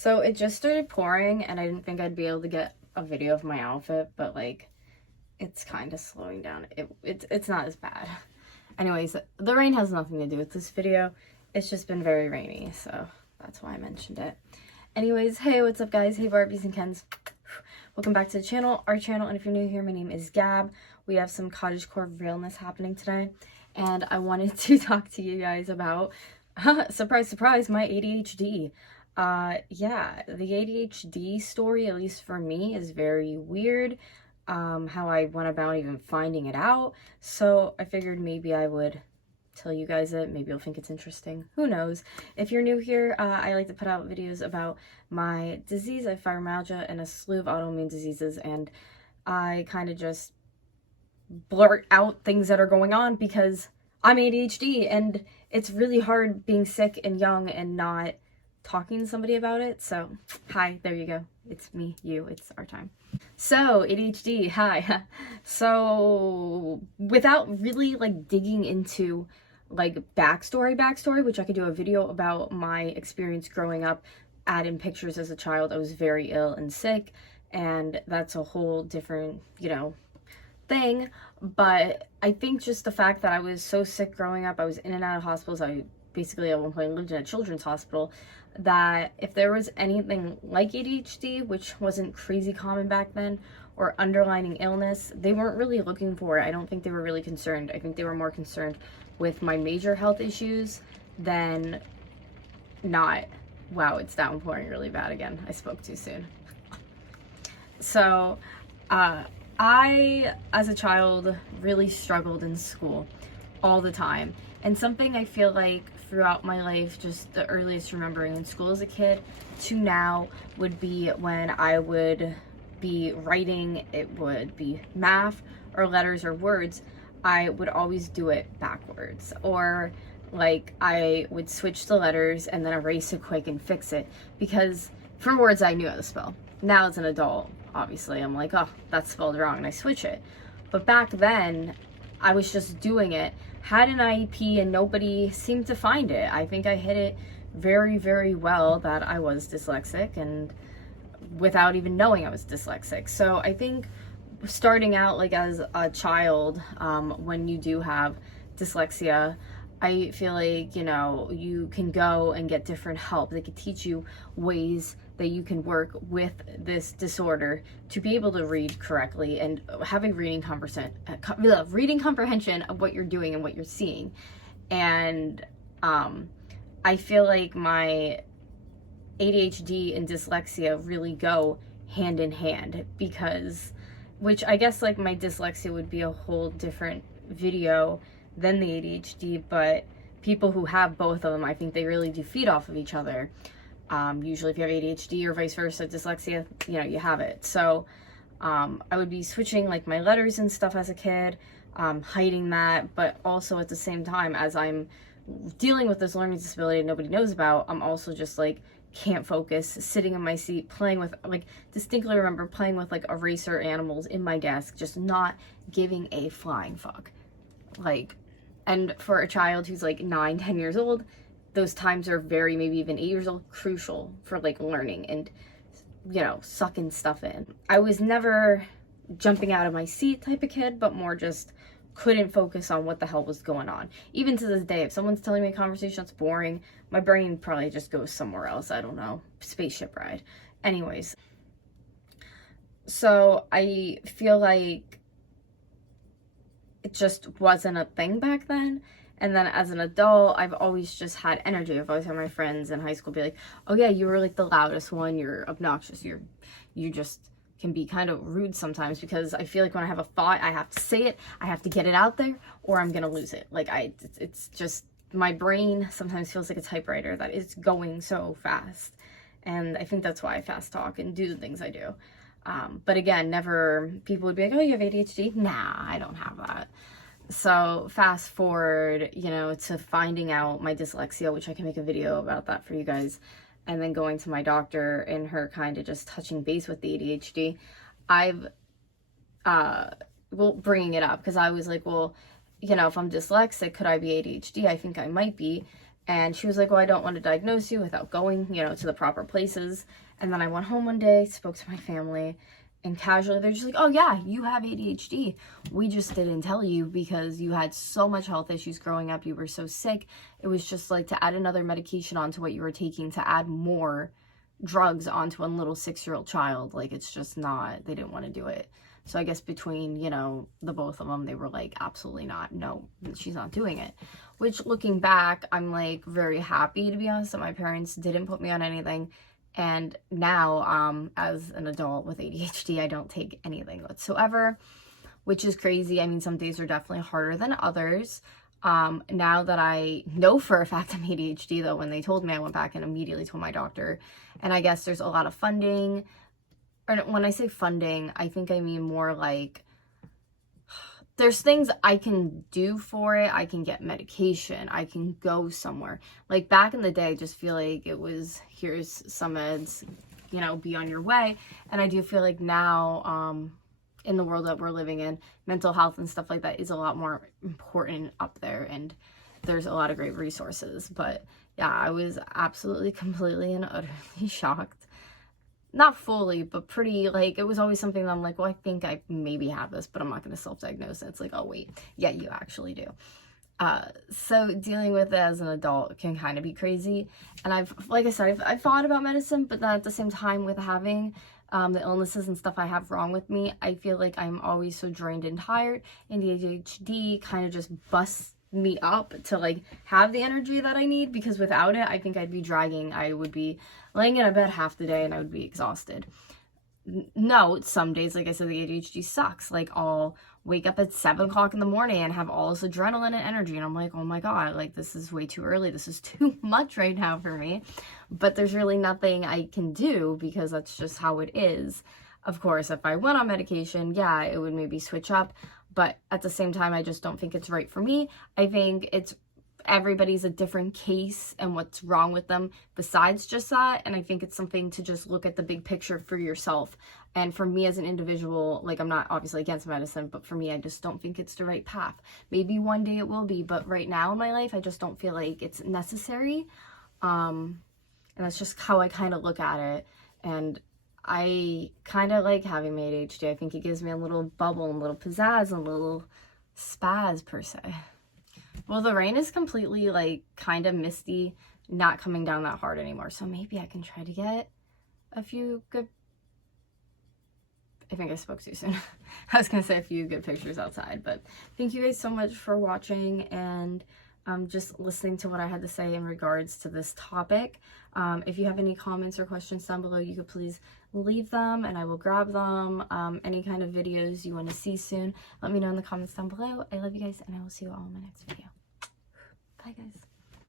So it just started pouring and I didn't think I'd be able to get a video of my outfit, but like it's kind of slowing down. It's not as bad. Anyways, the rain has nothing to do with this video. It's just been very rainy, so that's why I mentioned it. Anyways, hey, what's up guys? Hey Barbies and Kens. Welcome back to the channel, our channel, and if you're new here, my name is Gab. We have some cottagecore realness happening today, and I wanted to talk to you guys about, surprise, surprise, my ADHD. Yeah, the ADHD story, at least for me, is very weird. How I went about even finding it out. So I figured maybe I would tell you guys it. Maybe you'll think it's interesting. Who knows? If you're new here, I like to put out videos about my disease. I have fibromyalgia and a slew of autoimmune diseases, and I kind of just blurt out things that are going on because I'm ADHD, and it's really hard being sick and young and not talking to somebody about it. So hi, there you go. It's me, you, it's our time. So ADHD, hi. So without really like digging into like backstory, which I could do a video about my experience growing up, add in pictures as a child. I was very ill and sick, and that's a whole different, thing. But I think just the fact that I was so sick growing up, I was in and out of hospitals. I basically at one point lived in a children's hospital, that if there was anything like ADHD, which wasn't crazy common back then, or underlying illness, they weren't really looking for it. I don't think they were really concerned. I think they were more concerned with my major health issues than not. Wow, it's downpouring really bad again. I spoke too soon. So, I, as a child, really struggled in school all the time. And something I feel like throughout my life, just the earliest remembering in school as a kid to now, would be when I would be writing, it would be math or letters or words, I would always do it backwards. Or like I would switch the letters and then erase it quick and fix it, because for words I knew how to spell. Now as an adult, obviously, I'm like, oh, that's spelled wrong, and I switch it. But back then, I was just doing it, had an IEP, and nobody seemed to find it. I think I hid it very, very well that I was dyslexic, and without even knowing I was dyslexic. So I think starting out like as a child, when you do have dyslexia, I feel like, you can go and get different help. They could teach you ways that you can work with this disorder to be able to read correctly and have a reading comprehension of what you're doing and what you're seeing. And I feel like my ADHD and dyslexia really go hand in hand, because, which I guess like my dyslexia would be a whole different video than the ADHD, but people who have both of them, I think they really do feed off of each other. Usually if you have ADHD or vice versa, dyslexia, you have it. So I would be switching like my letters and stuff as a kid, hiding that, but also at the same time, as I'm dealing with this learning disability nobody knows about, I'm also just like can't focus, sitting in my seat, playing with, like, distinctly remember playing with like eraser animals in my desk, just not giving a flying fuck. Like, and for a child who's like 9-10 years old, those times are very, maybe even 8 years old, crucial for like learning and, sucking stuff in. I was never jumping out of my seat type of kid, but more just couldn't focus on what the hell was going on. Even to this day, if someone's telling me a conversation that's boring, my brain probably just goes somewhere else. I don't know, spaceship ride. Anyways, so I feel like it just wasn't a thing back then. And then as an adult, I've always just had energy. I've always had my friends in high school be like, oh yeah, you were like the loudest one, you're obnoxious, you just can be kind of rude sometimes, because I feel like when I have a thought, I have to say it, I have to get it out there, or I'm gonna lose it. Like it's just, my brain sometimes feels like a typewriter that is going so fast. And I think that's why I fast talk and do the things I do. But again, never, people would be like, oh, you have ADHD? Nah, I don't have that. So fast forward, to finding out my dyslexia, which I can make a video about that for you guys, and then going to my doctor and her kind of just touching base with the ADHD. Bringing it up, because I was like, well, if I'm dyslexic, could I be ADHD? I think I might be. And she was like, well, I don't want to diagnose you without going, you know, to the proper places. And then I went home one day, spoke to my family, and casually they're just like, oh yeah, you have ADHD. We just didn't tell you because you had so much health issues growing up. You were so sick. It was just like to add another medication onto what you were taking, to add more drugs onto a little 6-year-old child. Like, it's just not, they didn't want to do it. So I guess between, you know, the both of them, they were like, absolutely not. No, she's not doing it. Which, looking back, I'm like very happy, to be honest, that my parents didn't put me on anything. And now, as an adult with ADHD, I don't take anything whatsoever, which is crazy. I mean, some days are definitely harder than others. Now that I know for a fact I'm ADHD, though, when they told me, I went back and immediately told my doctor. And I guess there's a lot of funding. Or when I say funding, I think I mean more like there's things I can do for it. I can get medication. I can go somewhere. Like, back in the day, I just feel like it was, here's some meds, you know, be on your way. And I do feel like now, in the world that we're living in, mental health and stuff like that is a lot more important up there. And there's a lot of great resources. But yeah, I was absolutely, completely, and utterly shocked. Not fully, but pretty, like, it was always something that I'm like, well, I think I maybe have this, but I'm not going to self-diagnose it. It's like, oh, wait, yeah, you actually do. So dealing with it as an adult can kind of be crazy. And like I said, I've thought about medicine, but then at the same time, with having the illnesses and stuff I have wrong with me, I feel like I'm always so drained and tired, and the ADHD kind of just busts me up to like have the energy that I need, because without it, I think I'd be dragging. I would be laying in a bed half the day and I would be exhausted. No, some days, like I said, the ADHD sucks. Like, I'll wake up at 7 o'clock in the morning and have all this adrenaline and energy, and I'm like, oh my god, like, this is way too early. This is too much right now for me. But there's really nothing I can do, because that's just how it is. Of course, if I went on medication, yeah, it would maybe switch up. But at the same time, I just don't think it's right for me. I think everybody's a different case and what's wrong with them besides just that. And I think it's something to just look at the big picture for yourself. And for me as an individual, like, I'm not obviously against medicine, but for me, I just don't think it's the right path. Maybe one day it will be, but right now in my life, I just don't feel like it's necessary. And that's just how I kind of look at it. And I kind of like having my ADHD. I think it gives me a little bubble, and a little pizzazz, and a little spaz per se. Well, the rain is completely like kind of misty, not coming down that hard anymore. So maybe I can try to get a few good, I think I spoke too soon. I was going to say a few good pictures outside, but thank you guys so much for watching and just listening to what I had to say in regards to this topic. If you have any comments or questions down below, you could please leave them and I will grab them. Any kind of videos you want to see soon, let me know in the comments down below. I love you guys, and I will see you all in my next video. Bye guys.